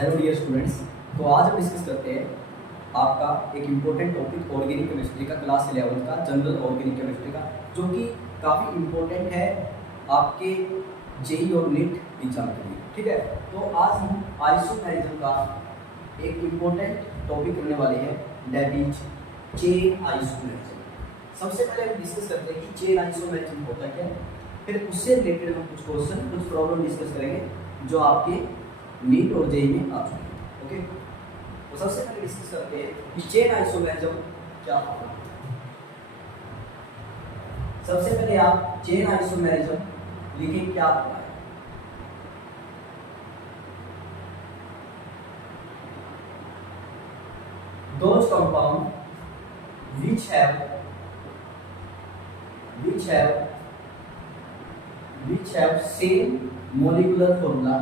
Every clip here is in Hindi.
Hello dear students. तो आज हम डिस्कस करते हैं आपका एक इम्पोर्टेंट टॉपिक ऑर्गेनिक केमिस्ट्री का, क्लास 11 का, जनरल ऑर्गेनिक केमिस्ट्री का, जो कि काफ़ी इम्पोर्टेंट है आपके जेई और नीट एग्जाम के लिए। ठीक है, तो आज हम आइसोमेरिज्म का एक इम्पोर्टेंट टॉपिक करने वाले हैं, दैट इज चेन आइसोमेरिज्म। सबसे पहले हम डिस्कस करते हैं कि चेन आइसोमेरिज्म होता क्या है, फिर उससे रिलेटेड हम कुछ क्वेश्चन, कुछ प्रॉब्लम डिस्कस करेंगे जो आपके नीट और जेई में आ चुके हैं। ओके, तो सबसे पहले डिस्कस करते हैं कि चेन आइसोमेरिज्म क्या होता है। सबसे पहले आप चेन आइसोमेरिज्म लिखें, क्या होता है। Those compound which have same molecular formula,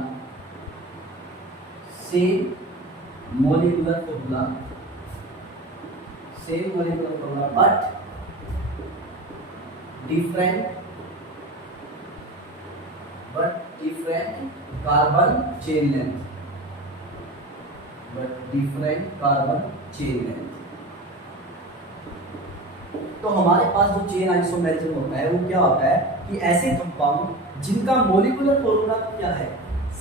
but different carbon chain length, तो हमारे पास जो चेन आइसोमेरिज्म होता है वो क्या होता है कि ऐसे कंपाउंड जिनका मोलिकुलर फॉर्मूला क्या है,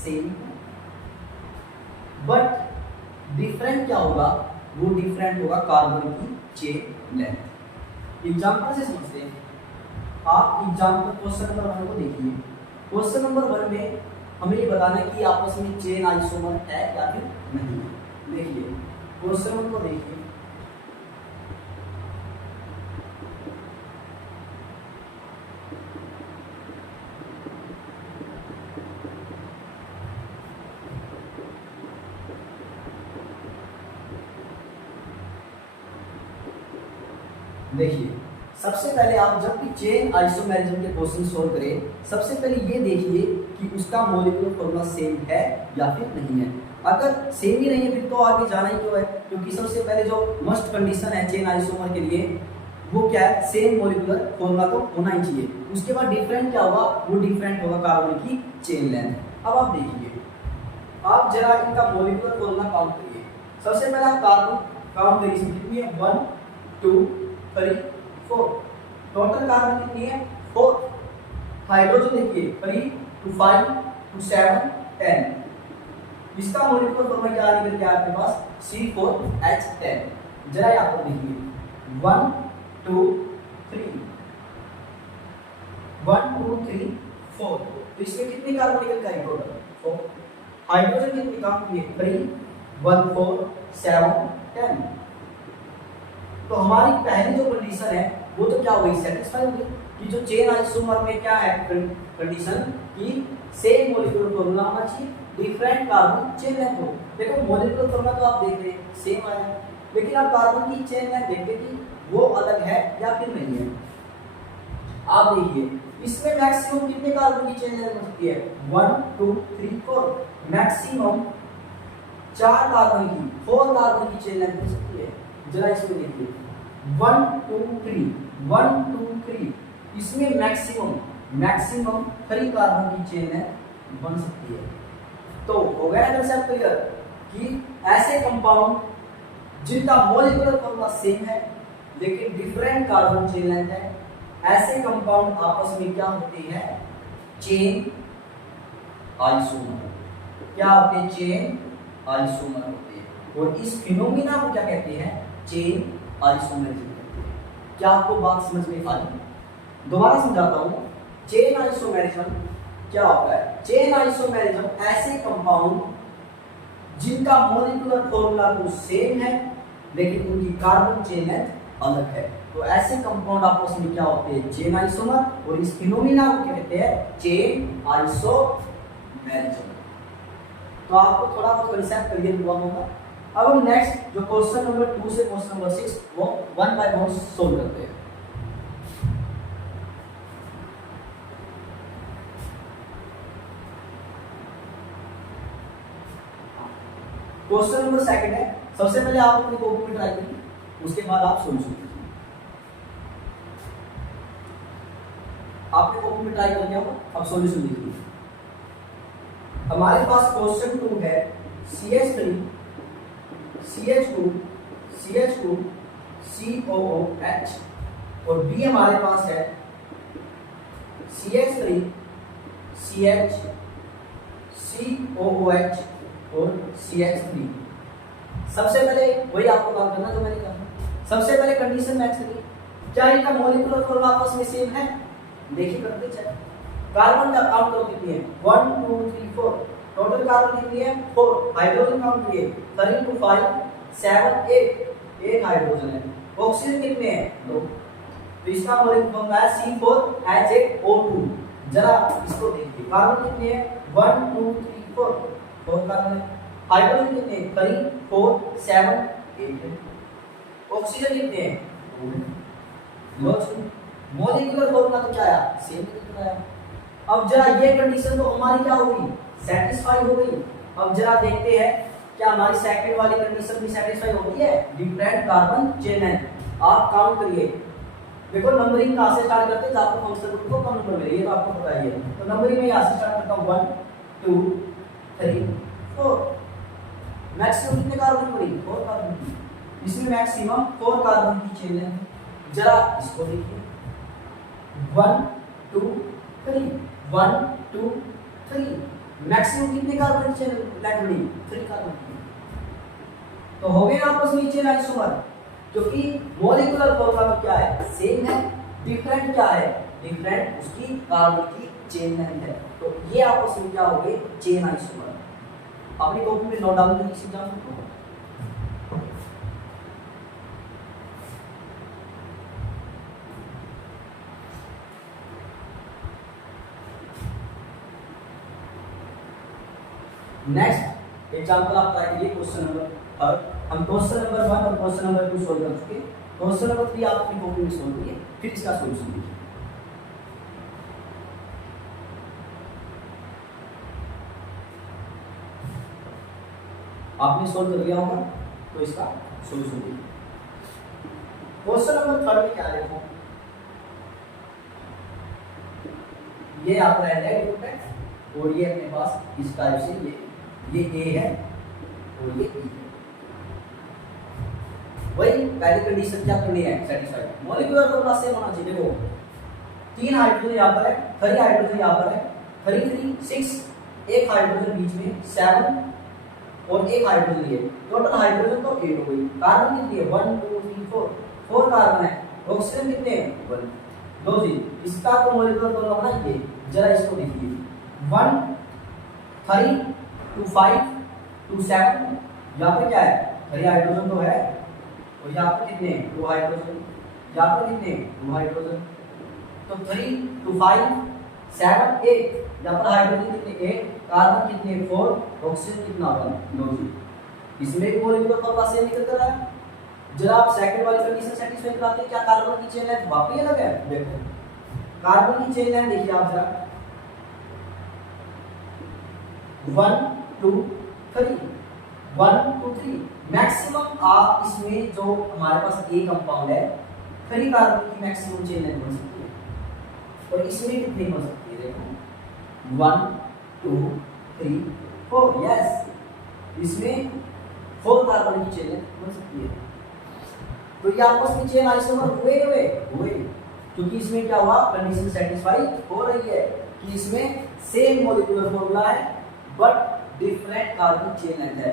सेम, बट डिफरेंट क्या होगा, वो डिफरेंट होगा कार्बन की चेन लेंथ। एग्जांपल से समझते हैं। आप एग्जांपल क्वेश्चन नंबर 1 को देखिए। क्वेश्चन नंबर 1 में हमें ये बताना है कि आपस में चेन आइसोमर है या फिर नहीं है। देखिए क्वेश्चन 1 को देखिए। देखिए सबसे पहले आप जब भी चेन आइसोमेरिज्म के क्वेश्चन सोल्व करें, सबसे पहले ये देखिए कि उसका मॉलिक्यूलर फॉर्मूला सेम है या फिर नहीं है। अगर सेम ही नहीं है फिर तो आगे जाना ही क्यों है, क्योंकि सबसे पहले जो मस्ट कंडीशन है चेन आइसोमर के लिए वो क्या है, सेम मॉलिक्यूलर फॉर्मूला तो होना ही चाहिए। उसके बाद डिफरेंट क्या होगा, वो डिफरेंट होगा कार्बन की चेन लेंथ। अब आप देखिए, आप जरा इनका मॉलिक्यूलर फॉर्मूला काउंट करिए। सबसे पहले आप कार्बन काउंट करिए, इसमें कितनी है, 1 2 3 4, टोटल कार्बन कितनी है, 4। हाइड्रोजन देखिए 3 2 5 2 7 10। इसका मॉलिक्यूलर फॉर्मूला क्या आ गया आपके पास, C4H10। जरा यहाँ पर देखिए 1 2 3 1 2 3 4, तो इसमें कितने कार्बन निकल गए, टोटल 4। हाइड्रोजन कितनी काउंट की है, 3 1 4 7 10। तो हमारी पहली जो कंडीशन है वो तो क्या हुई, सेटिस्फाई हुई कि जो चेन आइसोमर में क्या है कंडीशन कि सेम मॉलिक्यूलर फॉर्मूला होना चाहिए, डिफरेंट कार्बन चेन लेंथ हो। देखो मॉलिक्यूलर फॉर्मूला तो आप देख रहे हैं सेम आया, लेकिन आप कार्बन की चेन लेंथ देखते कि वो अलग है या फिर नहीं है। आप देखिए इसमें मैक्सिमम कितने कार्बन की चेन लेंथ हो सकती है, 1 2 3 4, मैक्सिमम 4 कार्बन की, 4 कार्बन की चेन लेंथ हो सकती है। जरा इसमें देखिए 1 2 3 1 2 3, इसमें मैक्सिमम 3 कार्बन की चेन लेंथ बन सकती है। तो हो गया कंसेप्ट क्लियर कि ऐसे कंपाउंड जिनका मॉलिक्यूलर फॉर्मूला सेम है लेकिन डिफरेंट कार्बन चेन लेंथ है, ऐसे कंपाउंड आपस में क्या होते हैं, चेन आइसोमर। क्या होते हैं, चेन आइसोमर होते हैं। और इस फिनोमिना को क्या कहते हैं, चेन आइसोमेरिज्म कहते हैं। क्या आपको बात समझ में आई? दोबारा समझाता हूं। चेन आइसोमेरिज्म क्या होता है, चेन आइसोमेरिज्म ऐसे कंपाउंड जिनका मॉलिक्यूलर फॉर्मूला तो सेम है लेकिन उनकी कार्बन चेन लेंथ अलग है, तो ऐसे कंपाउंड आपस में क्या होते हैं, चेन आइसोमर। और इस फिनोमिना को कहते हैं चेन आइसोमेरिज्म। तो आपको थोड़ा बहुत कंसेप्ट क्लियर हुआ होगा। अब हम नेक्स्ट जो क्वेश्चन नंबर 2 से क्वेश्चन नंबर 6 वो 1 बाय 1 सोल्व करते हैं। क्वेश्चन नंबर 2 है। सबसे पहले आप अपनी कॉपी में ट्राई करिए, उसके बाद आप सॉल्यूशन कीजिए। आपने कॉपी में ट्राई कर लिया होगा, अब सॉल्यूशन लिखिए। हमारे पास क्वेश्चन 2 है, CH3 CH2 CH2 COOH और B हमारे पास है CH3 CH COOH और CH3। सबसे पहले वही आपको काम करना जो मैंने कहा, सबसे पहले कंडीशन मैच करिए, क्या इनका मॉलिक्यूलर फॉर्मूला आपस में सेम है? देखिए करते चलिए। कार्बन का काउंट करो कितनी है, 1 2 3 4, टोटल कार्बन कितनी है 4, हाइड्रोजन काउंट करिए 3 2 5 7 8, एक हाइड्रोजन है। ऑक्सीजन कितने हैं 2, तो इसका मॉलिक्यूलर फॉर्मूला है C4H8O2। जरा इसको देखिए, कार्बन कितने हैं 1 2 3 4, 4 कार्बन है। हाइड्रोजन कितने हैं 3 4 7 8 है। ऑक्सीजन कितने हैं 2 है। मॉलिक्यूलर फॉर्मूला तो क्या आया, सेम निकल आया। अब जरा ये कंडीशन तो हमारी क्या हो गई, सेटिस्फाई हो गई। अब जरा देखते हैं क्या हमारी सेकंड वाली कंडीशन भी सेटिस्फाई होती है, डिफरेंट कार्बन चेन है। आप काउंट करिए, देखो नंबरिंग कहां से स्टार्ट करते हैं, आपको फंक्शनल ग्रुप को कम नंबर मिले, ये तो आपको पता ही है। तो नंबरिंग में यहां से स्टार्ट करता हूं 1 2 3 4। मैक्सिमम कितने कार्बन पड़ी, 4 कार्बन की। इसमें मैक्सिमम 4 कार्बन की चेन है। जरा इसको देखिए 1 2 3 1 2 3, मैक्सिमम कितने कार्बन की चेन लाइन बनी, 3 कार्बन की। तो हो गए आपस में चेन आइसोमर, क्योंकि मॉलिक्यूलर फॉर्मूला क्या है, सेम है। डिफरेंट क्या है, डिफरेंट उसकी कार्बन की चेन लेंथ है। तो ये आपस में क्या हो गए, चेन आइसोमर। अपनी कॉपी में नोट डाउन करके सीख जाओ। नेक्स्ट एग्जांपल आप ट्राई कीजिए क्वेश्चन नंबर, और हम क्वेश्चन नंबर 1 और क्वेश्चन नंबर 2 सॉल्व कर चुके। क्वेश्चन नंबर 3 आप अपनी कॉपी में सॉल्व करिए, फिर इसका सॉल्यूशन देखिए। आपने सॉल्व कर लिया होगा तो इसका सॉल्यूशन देखिए। क्वेश्चन नंबर 3 में क्या देखो, ये आपका एल्डिहाइड है और ये अपने पास इस टाइप से ये A है और ये E है। वही पहली कंडीशन क्या करनी है, सेटिस्फाइड। मॉलिक्यूलर फॉर्मूला सेम होना चाहिए। देखो 3 हाइड्रोजन यहाँ पर है, 3 हाइड्रोजन यहाँ पर है, 3 3 6, एक हाइड्रोजन बीच में 7 और एक हाइड्रोजन ये, टोटल हाइड्रोजन तो 8 हो गई। कार्बन कितनी है 1 2 3 4, 4 कार्बन है। ऑक्सीजन कितने हैं 1। लो जी, इसका तो मॉलिक्यूलर फॉर्मूला बनाइए, जरा इसको देखिए 1 3 2 5 2 7, यहाँ पे क्या है 3 हाइड्रोजन तो है, और यहाँ पर कितने 2 हाइड्रोजन, यहाँ पर कितने 2 हाइड्रोजन। तो 3 2 5 7 8, यहाँ पर हाइड्रोजन कितने 8, कार्बन कितने 4, ऑक्सीजन कितना 1। लो जी, इसमें भी मॉलिक्यूलर फॉर्मूला सेम निकल कर रहा है। जरा आप सेकंड वाली कंडीशन सेटिस्फाई कराते हैं, क्या कार्बन की चेन लेंथ वाकई अलग है। देखो कार्बन की चेन लेंथ देखिए आप जरा 1 2 3 1 2 3, मैक्सिमम आप इसमें जो हमारे पास ए कंपाउंड है 3 कार्बन की मैक्सिमम चेन लेंथ बन सकती है, और इसमें कितनी बन सकती है, देखो 1 2 3 4, यस, इसमें 4 कार्बन की चेन लेंथ बन सकती है। तो ये आपस में चेन आइसोमर हुए, क्योंकि इसमें क्या हुआ, कंडीशन सेटिस्फाई हो रही है कि इसमें सेम मॉलिक्यूलर फॉर्मूला है but different carbon chain length है।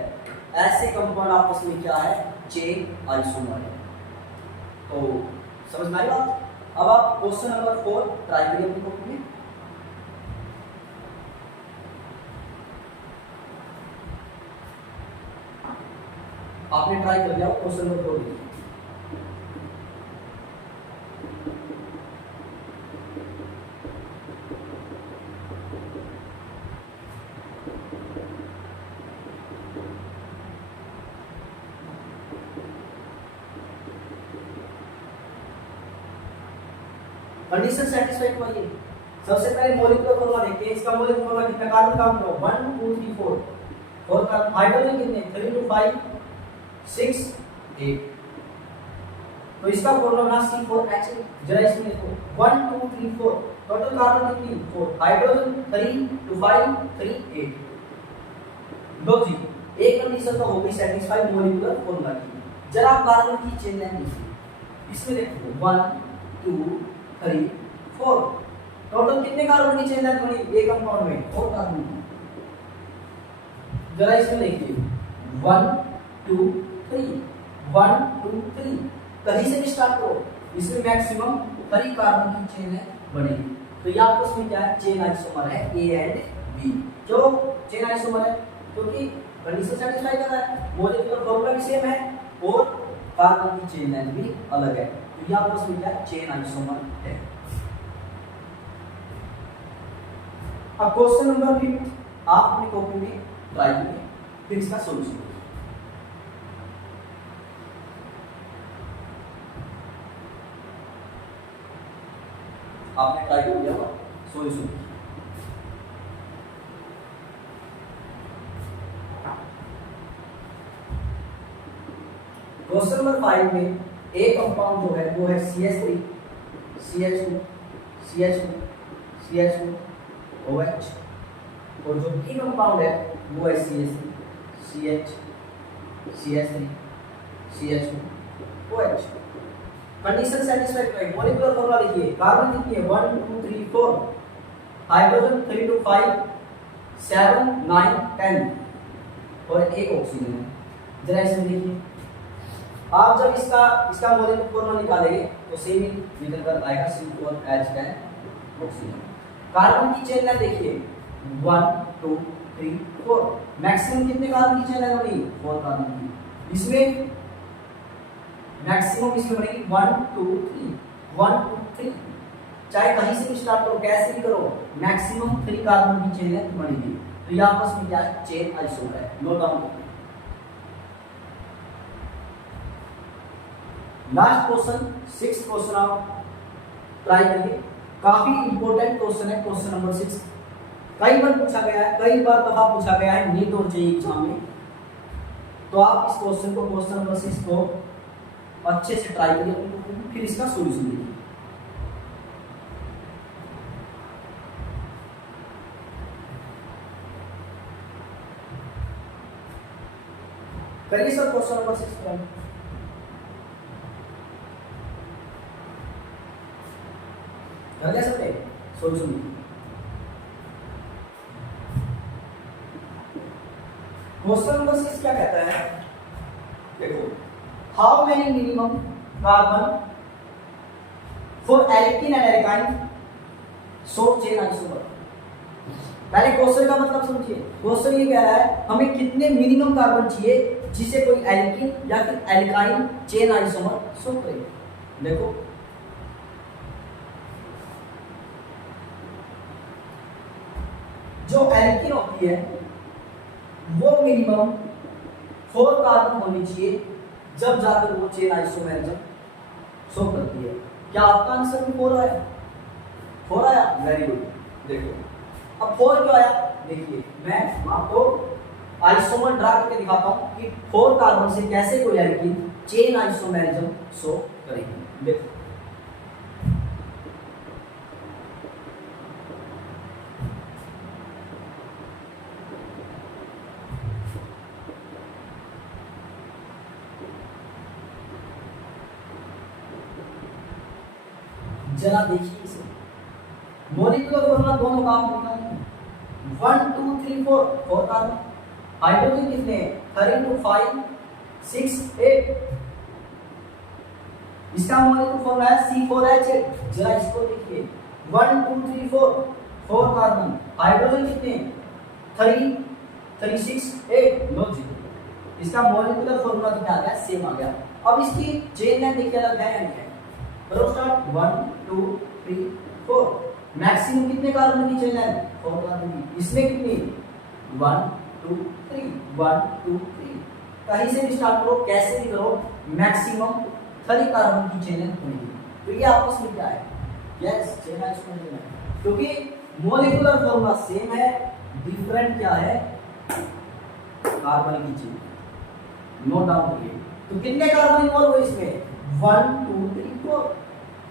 ऐसे कंपाउंड आपस में क्या है, चेन आइसोमर है। तो समझ में आई बात। अब आप क्वेश्चन नंबर 4 ट्राई करिए अपनी कॉपी में। आपने ट्राई कर लिया क्वेश्चन नंबर 4 देखिए। कंडीशन सेटिस्फाइड हुआ ये। सबसे पहले मॉलिक्यूलर फॉर्मूला देखते हैं। इसका मॉलिक्यूलर फॉर्मूला कितना, कार्बन काउंट करो 1 2 3 4, और हाइड्रोजन कितने 3 2 5 6 8। तो इसका फॉर्मूला बना C4H8। जरा इसमें देखो 1 2 3 4, टोटल कार्बन कितनी 4, हाइड्रोजन 3 2 5 3 8। लो जी, एक कंडीशन तो हो गई सेटिस्फाई मॉलिक्यूलर फॉर्मूला की। जरा आप कार्बन की चेन लाइन देखिए, इसमें देखो 1 2 3 4, टोटल कितने कार्बन की चेन लाइन बनी एक कंपाउंड में? 4 कार्बन की। जरा इसमें देखिए 1 2 3 1 2 3, कहीं से भी स्टार्ट करो, इसमें मैक्सिमम 3 कार्बन की चेन बनेगी। तो ये आपस में क्या है? चेन आइसोमर है ए एंड बी। जो चेन आइसोमर है क्योंकि कंडीशन सेटिस्फाई कर रहा है, मॉलिक्यूलर फॉर्मूला भी सेम है और कार्बन की चेन लाइन भी अलग है, तो ये आपस में क्या है? चेन आइसोमर है। अब क्वेश्चन नंबर 5 आप अपनी कॉपी में ट्राई करिए, फिर इसका सॉल्यूशन। आपने ट्राई कर लिया होगा सॉल्यूशन। क्वेश्चन नंबर 5 में ए कंपाउंड जो है वो है CH3 CH2 CH2 CH2 OH, और जो बी कंपाउंड है वो है CH3 CH CH3 CH2 OH। Condition satisfy करें, मॉलिक्यूलर फॉर्मूला लिखिए। कार्बन कितनी है? 1 2 3 4, हाइड्रोजन 3 2 5 7 9 10, और एक ऑक्सीजन है। जरा इसमें देखिए, आप जब इसका मॉलिक्यूलर फॉर्मूला निकालेंगे तो सेम ही निकल कर आएगा C4H10 ऑक्सीजन। कार्बन की चेन लाइन देखिए 1 2 3 4, मैक्सिमम कितने कार्बन की चेन लाइन बनी? 4 कार्बन की। इसमें मैक्सिमम इसमें बनेगी 1 2 3 1 2 3, चाहे कहीं से भी स्टार्ट करो, कैसे भी करो, मैक्सिमम 3 कार्बन की चेन लाइन बनेगी। तो ये आपस में क्या है? चेन आइसोमर है। नोट डाउन करो। लास्ट क्वेश्चन 6 क्वेश्चन आप ट्राई करिए, काफी इंपॉर्टेंट क्वेश्चन है। क्वेश्चन नंबर 6 कई बार पूछा गया है, कई बार दफा पूछा गया है नीट और जेईई एग्जाम में, तो आप इस क्वेश्चन को, क्वेश्चन नंबर 6 को अच्छे से ट्राई करिए, फिर इसका सॉल्यूशन देखिए। करिए सर क्वेश्चन नंबर 6 ट्राई। कर लिया सबने सॉल्यूशन देखिए। क्वेश्चन नंबर 6 क्या कहता है? देखो, how many minimum carbon for alkene and alkyne so chain isomer. पहले क्वेश्चन का मतलब समझिए। क्वेश्चन ये कह रहा है हमें कितने मिनिमम कार्बन चाहिए जिसे कोई एल्कीन या फिर एल्काइन चेन आइसोमर शो करे। देखो जो एल्कीन होती है वो मिनिमम 4 कार्बन होनी चाहिए जब जाकर वो चेन आइसोमेरिज्म शो करती है। क्या आपका आंसर भी 4 आया? 4 आया, वेरी गुड। देखो अब 4 क्यों आया? देखिए मैं आपको आइसोमर ड्रा करके दिखाता हूं कि 4 कार्बन से कैसे कोई एल्कीन चेन आइसोमेरिज्म शो करेगी। देखो जरा देखिए इसे, मॉलिक्यूलर फॉर्मूला दोनों का आप निकालिए। 1 2 3 4 4 कार्बन, हाइड्रोजन कितने? 3 2 5 6 8, इसका मॉलिक्यूलर फॉर्मूला है C4H8। जरा इसको देखिए 1 2 3 4 4 कार्बन, हाइड्रोजन कितने? 3 3 6 8, नो जीरो। इसका मॉलिक्यूलर फॉर्मूला तो क्या आ गया? सेम आ गया। अब इसकी चेन लाइन देखिए अलग है या नहीं है? करो स्टार्ट। 1 2 3 4, मैक्सिमम कितने कार्बन की चेन लाइन? 4 कार्बन की। इसमें कितनी? 1 2 3 1 2 3, कहीं से भी स्टार्ट करो, कैसे भी करो, मैक्सिमम 3 कार्बन की चेन लाइन बनेगी। तो ये आपस में क्या है? यस, चेन आइसोमर है, क्योंकि मॉलिक्यूलर फॉर्मूला सेम है, डिफरेंट क्या है? कार्बन की चेन। नोट डाउन करिए। तो कितने कार्बन इन्वॉल्व हुए इसमें? 1 2 3 4,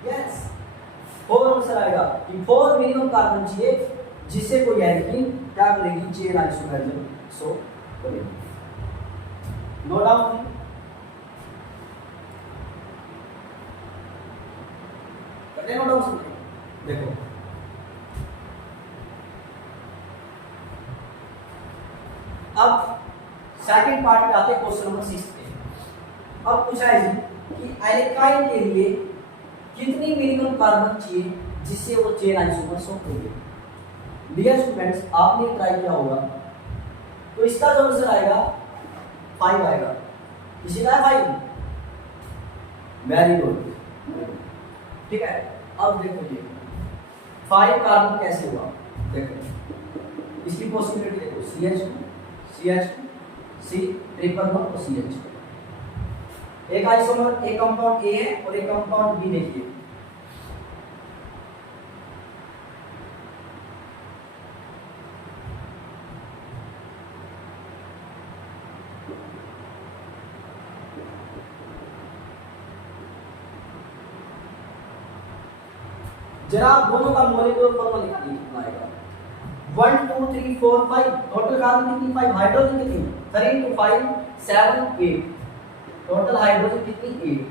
यस 4 आंसर आएगा कि 4 मिनिमम कार्बन चाहिए जिससे कोई एल्कीन क्या करेगी? चेन आइसोमेरिज्म शो करेगी। No doubt. करते नो डाउट देखो, अब सेकंड पार्ट पे आते हैं क्वेश्चन नंबर 6 पे। अब पूछा है कि एल्काइन के लिए कितनी मिनिमम कार्बन चाहिए जिससे वो चेन आइसोमर शो हो। डियर स्टूडेंट्स, आपने ट्राई किया होगा तो इसका जो आंसर आएगा 5 आएगा। किसी का 5? वेरी गुड, ठीक है। अब देखो ये 5 कार्बन कैसे हुआ, देखो इसकी पॉसिबिलिटी देखो, CH2 C ट्रिपल बॉन्ड और CH2। एक आइसोमर, एक कंपाउंड A है और एक कंपाउंड B। देखिए जरा दोनों का मॉलिक्यूलर फॉर्मूला लिख लिखना 1 2 3 4 5। टोटल कार्बन कितनी? 5। हाइड्रोजन कितनी? 3 2 5 7 8। टोटल हाइड्रोजन कितनी? 8।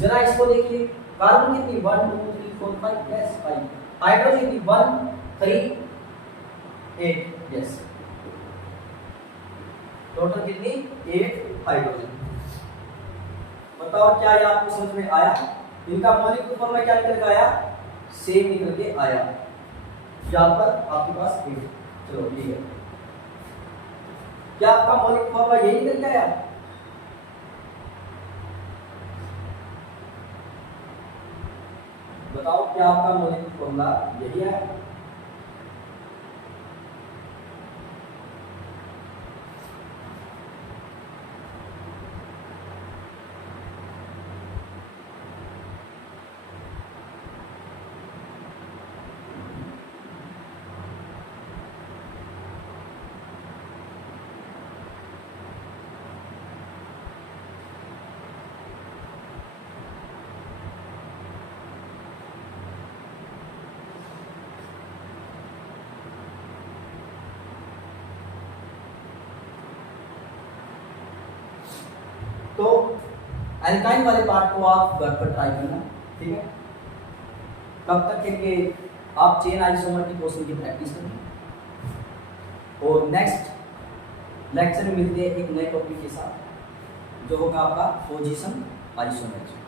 जरा इसको देखिए, कार्बन कितनी? 1 2 3 4 5, यस 5। हाइड्रोजन कितनी? 1 3 8, यस। टोटल कितनी? 8 हाइड्रोजन। बताओ क्या ये आपको समझ में आया? इनका मॉलिक्यूलर फॉर्मूला क्या निकल के आया? सेम निकल के आया। यहाँ पर आपके पास 8। चलो ये है, क्या आपका मौलिक फॉर्मूला यही निकल के आया? बताओ क्या आपका मौलिक फॉर्मूला यही है? तो एल्काइन वाले पार्ट को आप घर पर ट्राई करना, ठीक है। तब तक के लिए आप चेन आइसोमर की क्वेश्चन की प्रैक्टिस करें और नेक्स्ट लेक्चर में मिलते हैं एक नए टॉपिक के साथ जो होगा आपका पोजीशन आइसोमर।